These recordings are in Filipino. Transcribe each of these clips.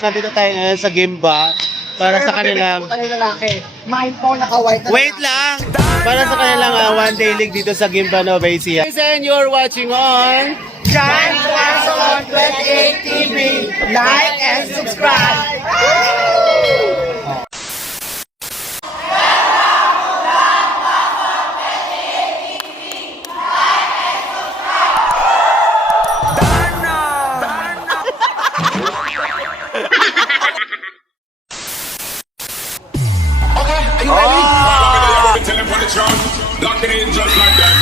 Nandito tayo ngayon sa Gimba para sa kanilang... lalaki. Mindful naka-white na Wait lang! Para sa kanilang one day league dito sa Gimba, Nueva Ecija. And you're watching on... John Salon 28 TV. Like and subscribe. Lock it in just like that.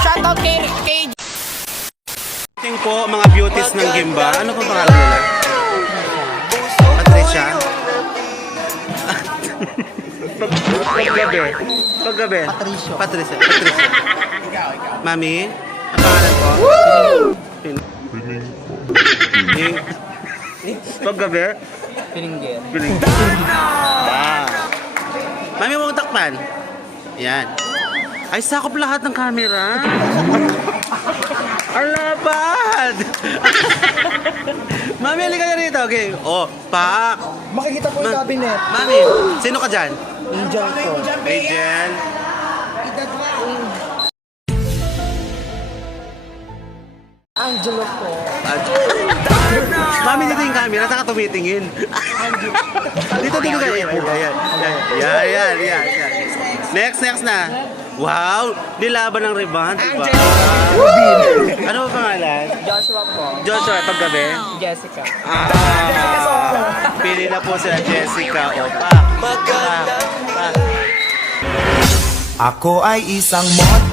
Shoutout kay Tingin po mga beauties ng Gimba. Ano po pangalan nila? Patricia? Paggabi. Patricia. Mami, ang pangalan ko? Paggabi? Pininggir. Ah. Mami, huwag takpan. Yan. Ay, sakop lahat ng camera. Ang lapad! Mami, halika na rito. Okay. Oh, pak. Makikita po yung cabinet. Mami, sino ka dyan? Angel po. Angel. Angelo po. Mami, dito yung camera. Saan ka tumitingin? Dito ka. Yan. Next na. Wow! Nilaban ng rebound, diba? Ano ba pangalan? Joshua po. Joshua, paggabi? Jessica. Pili na po sila Jessica. O, pa. Ako ay isang model.